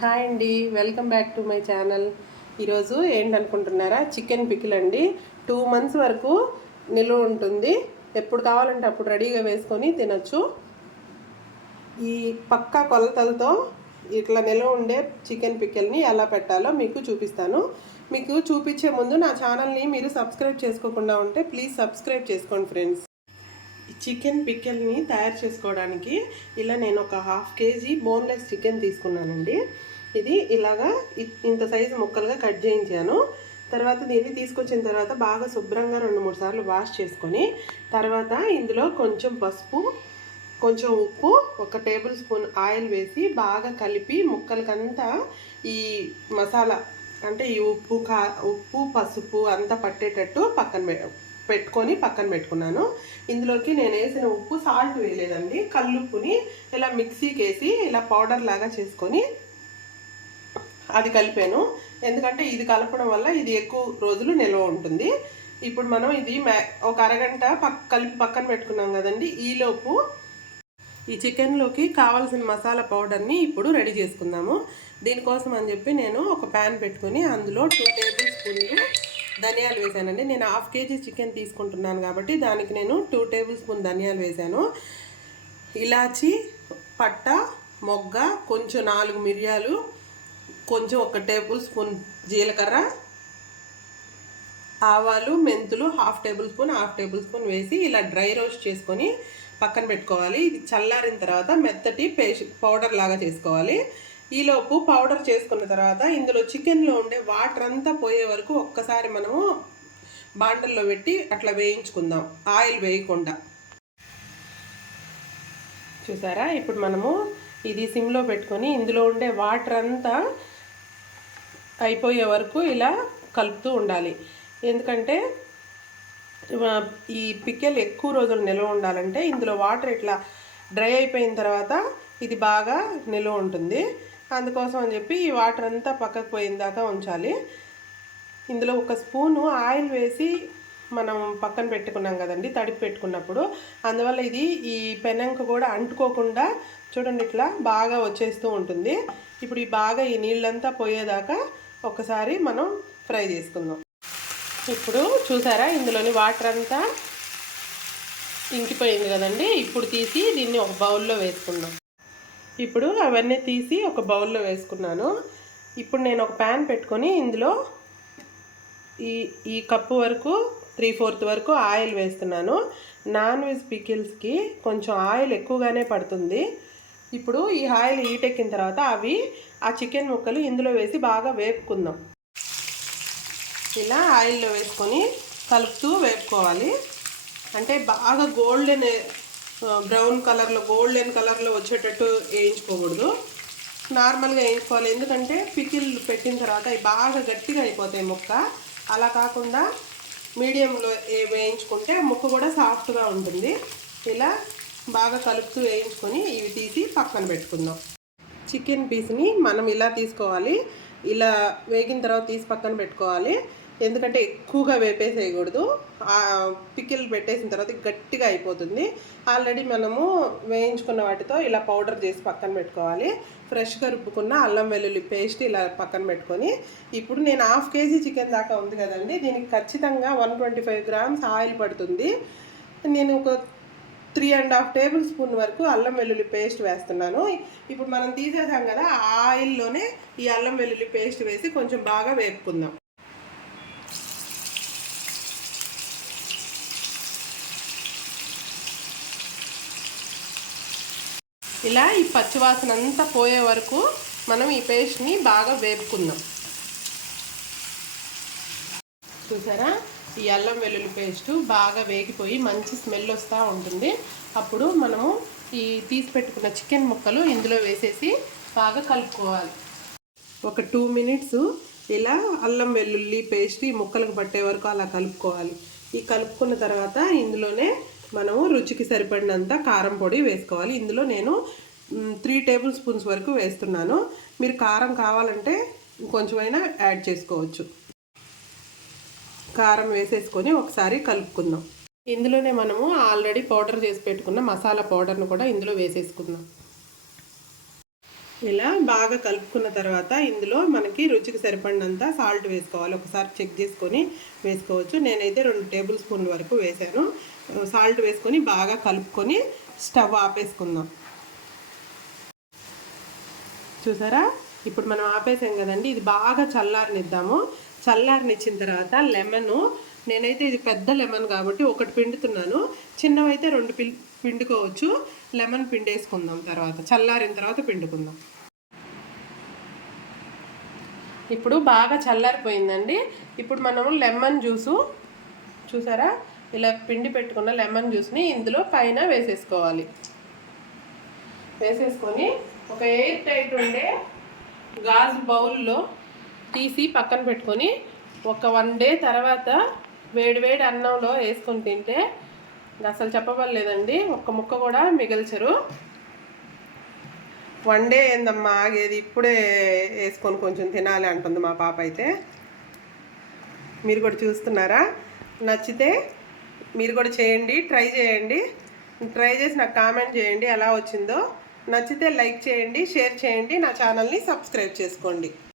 Hi అండి, welcome back to my channel. ఈరోజు ఏంటనుకుంటున్నారా, chicken pickle అండి. 2 months వరకు నిల్వ ఉంటుంది. ఎప్పుడు కావాలంటే అప్పుడు రెడీగా వేసుకొని తినొచ్చు. ఈ పక్కా కొలతలతో ఇట్లా నిల్వ ఉండే చికెన్ పికిల్ని ఎలా పెట్టాలో మీకు చూపిస్తాను. మీకు చూపించే ముందు నా ఛానల్ని మీరు సబ్స్క్రైబ్ చేసుకోకుండా ఉంటే ప్లీజ్ సబ్స్క్రైబ్ చేసుకోండి ఫ్రెండ్స్. చికెన్ పికిల్ని తయారు చేసుకోవడానికి ఇలా నేను ఒక 1/2 kg బోన్లెస్ చికెన్ తీసుకున్నానండి. ఇది ఇలాగా ఇంత సైజు ముక్కలుగా కట్ చేయించాను. తర్వాత దీన్ని తీసుకొచ్చిన తర్వాత బాగా శుభ్రంగా 2-3 సార్లు వాష్ చేసుకొని తర్వాత ఇందులో కొంచెం పసుపు, కొంచెం ఉప్పు, 1 టేబుల్ స్పూన్ ఆయిల్ వేసి బాగా కలిపి ముక్కలకంతా ఈ మసాలా అంటే ఈ ఉప్పు పసుపు అంతా పట్టేటట్టు పక్కన పెట్టుకున్నాను. ఇందులోకి నేను వేసిన ఉప్పు సాల్ట్ వేయలేదండి, కల్లుప్పుని ఇలా మిక్సీకి వేసి ఇలా పౌడర్ లాగా చేసుకొని అది కలిపాను. ఎందుకంటే ఇది కలపడం వల్ల ఇది ఎక్కువ రోజులు నిల్వ ఉంటుంది. ఇప్పుడు మనం ఇది ఒక అరగంట కలిపి పక్కన పెట్టుకున్నాం కదండి. ఈలోపు ఈ చికెన్లోకి కావాల్సిన మసాలా పౌడర్ని ఇప్పుడు రెడీ చేసుకుందాము. దీనికోసం అని చెప్పి నేను ఒక ప్యాన్ పెట్టుకొని అందులో 2 టేబుల్ స్పూన్లు ధనియాలు వేసానండి. నేను 1/2 kg చికెన్ తీసుకుంటున్నాను కాబట్టి దానికి నేను 2 టేబుల్ స్పూన్ ధనియాలు వేసాను. ఇలాచి, పట్ట, మొగ్గ, కొంచెం 4 మిరియాలు, కొంచెం 1 టేబుల్ స్పూన్ జీలకర్ర, ఆవాలు, మెంతులు 1/2 టేబుల్ స్పూన్ వేసి ఇలా డ్రై రోస్ట్ చేసుకొని పక్కన పెట్టుకోవాలి. ఇది చల్లారిన తర్వాత మెత్తటి పౌడర్ లాగా చేసుకోవాలి. ఈలోపు పౌడర్ చేసుకున్న తర్వాత ఇందులో చికెన్లో ఉండే వాటర్ అంతా పోయే వరకు ఒక్కసారి మనము బాండల్లో పెట్టి అట్లా వేయించుకుందాం, ఆయిల్ వేయకుండా. చూసారా, ఇప్పుడు మనము ఇది సిమ్లో పెట్టుకొని ఇందులో ఉండే వాటర్ అంతా అయిపోయే వరకు ఇలా కలుపుతూ ఉండాలి. ఎందుకంటే ఈ పికిల్ ఎక్కువ రోజులు నిల్వ ఉండాలంటే ఇందులో వాటర్ ఇట్లా డ్రై అయిపోయిన తర్వాత ఇది బాగా నిల్వ ఉంటుంది. అందుకోసం అని చెప్పి ఈ వాటర్ అంతా పక్కకు పోయిన దాకా ఉంచాలి. ఇందులో 1 స్పూను ఆయిల్ వేసి మనం పక్కన పెట్టుకున్నాం కదండి తడిపి పెట్టుకున్నప్పుడు, అందువల్ల ఇది ఈ పెనంకు కూడా అంటుకోకుండా చూడండి ఇట్లా బాగా వచ్చేస్తూ ఉంటుంది. ఇప్పుడు ఈ నీళ్ళంతా పోయేదాకా ఒకసారి మనం ఫ్రై చేసుకుందాం. ఇప్పుడు చూసారా, ఇందులోని వాటర్ అంతా ఇంకిపోయింది కదండి. ఇప్పుడు తీసి దీన్ని ఒక బౌల్లో వేసుకుందాం. ఇప్పుడు అవన్నీ తీసి ఒక బౌల్లో వేసుకున్నాను. ఇప్పుడు నేను ఒక ప్యాన్ పెట్టుకొని ఇందులో ఈ కప్పు వరకు 3/4 వరకు ఆయిల్ వేస్తున్నాను. నాన్ వెజ్ పికిల్స్కి కొంచెం ఆయిల్ ఎక్కువగానే పడుతుంది. ఇప్పుడు ఈ ఆయిల్ హీటెక్కిన తర్వాత ఆ చికెన్ ముక్కలు ఇందులో వేసి బాగా వేపుకుందాం. ఇలా ఆయిల్లో వేసుకొని కలుపుతూ వేపుకోవాలి. అంటే బాగా గోల్డెన్ కలర్లో వచ్చేటట్టు వేయించుకోకూడదు, నార్మల్గా వేయించుకోవాలి. ఎందుకంటే పికిల్ పెట్టిన తర్వాత అవి బాగా గట్టిగా అయిపోతాయి ముక్క. అలా కాకుండా మీడియంలో వేయించుకుంటే ముక్క కూడా సాఫ్ట్గా ఉంటుంది. ఇలా బాగా కలుపుతూ వేయించుకొని ఇవి తీసి పక్కన పెట్టుకుందాం. చికెన్ పీస్ని మనం ఇలా తీసుకోవాలి. ఇలా వేగిన తర్వాత తీసి పక్కన పెట్టుకోవాలి. ఎందుకంటే ఎక్కువగా వేపేసేయకూడదు. పికిల్ పెట్టేసిన తర్వాత గట్టిగా అయిపోతుంది. ఆల్రెడీ మనము వేయించుకున్న వాటితో ఇలా పౌడర్ చేసి పక్కన పెట్టుకోవాలి. ఫ్రెష్గా రుబ్బుకున్న అల్లం వెల్లుల్లి పేస్ట్ ఇలా పక్కన పెట్టుకొని ఇప్పుడు నేను 1/2 kg చికెన్ దాకా ఉంది కదండి, దీనికి ఖచ్చితంగా 125 grams ఆయిల్ పడుతుంది. నేను ఒక 3.5 టేబుల్ స్పూన్ వరకు అల్లం వెల్లుల్లి పేస్ట్ వేస్తున్నాను. ఇప్పుడు మనం తీసేసాం కదా, ఆ ఆయిల్లోనే ఈ అల్లం వెల్లుల్లి పేస్ట్ వేసి కొంచెం బాగా వేపుకుందాం. ఇలా ఈ పచ్చివాసన అంతా పోయే వరకు మనం ఈ పేస్ట్ని బాగా వేపుకుందాం. చూసారా, ఈ అల్లం వెల్లుల్లి పేస్టు బాగా వేగిపోయి మంచి స్మెల్ వస్తూ ఉంటుంది. అప్పుడు మనము ఈ తీసి పెట్టుకున్న చికెన్ ముక్కలు ఇందులో వేసేసి బాగా కలుపుకోవాలి. ఒక 2 minutes ఇలా అల్లం వెల్లుల్లి పేస్ట్ ఈ ముక్కలకు పట్టే వరకు అలా కలుపుకోవాలి. ఈ కలుపుకున్న తర్వాత ఇందులోనే మనము రుచికి సరిపడినంత కారం పొడి వేసుకోవాలి. ఇందులో నేను 3 టేబుల్ స్పూన్స్ వరకు వేస్తున్నాను. మీరు కారం కావాలంటే కొంచెమైనా యాడ్ చేసుకోవచ్చు. కారం వేసేసుకొని ఒకసారి కలుపుకుందాం. ఇందులోనే మనము ఆల్రెడీ పౌడర్ చేసి పెట్టుకున్న మసాలా పౌడర్ను కూడా ఇందులో వేసేసుకుందాం. ఇలా బాగా కలుపుకున్న తర్వాత ఇందులో మనకి రుచికి సరిపడినంత సాల్ట్ వేసుకోవాలి. ఒకసారి చెక్ చేసుకొని వేసుకోవచ్చు. నేనైతే 2 టేబుల్ స్పూన్ల వరకు వేసాను. సాల్ట్ వేసుకొని బాగా కలుపుకొని స్టవ్ ఆపేసుకుందాం. చూసారా, ఇప్పుడు మనం ఆపేసాం కదండి. ఇది బాగా చల్లారనిద్దాము. చల్లారనిచ్చిన తర్వాత లెమను, నేనైతే ఇది పెద్ద లెమన్ కాబట్టి ఒకటి పిండుతున్నాను. చిన్నవైతే 2 పిండుకోవచ్చు. లెమన్ పిండేసుకుందాం, తర్వాత చల్లారిన తర్వాత పిండుకుందాం. ఇప్పుడు బాగా చల్లారిపోయిందండి. ఇప్పుడు మనము లెమన్ జ్యూసు, చూసారా, ఇలా పిండి పెట్టుకున్న లెమన్ జ్యూస్ని ఇందులో పైన వేసేసుకోవాలి. వేసేసుకొని ఒక ఎయిర్ టైట్ ఉండే గాజు బౌల్లో తీసి పక్కన పెట్టుకొని ఒక 1 డే తర్వాత వేడి అన్నంలో వేసుకొని తింటే అసలు చెప్పబడలేదండి, ఒక్క ముక్క కూడా మిగల్చరు. 1 డే ఏందమ్మా ఆగేది, ఇప్పుడే వేసుకొని కొంచెం తినాలి అంటుంది మా పాప. అయితే మీరు కూడా చూస్తున్నారా? నచ్చితే మీరు కూడా చేయండి, ట్రై చేయండి. ట్రై చేసి నాకు కామెంట్ చేయండి ఎలా వచ్చిందో. నచ్చితే లైక్ చేయండి, షేర్ చేయండి, నా ఛానల్ని సబ్స్క్రైబ్ చేసుకోండి.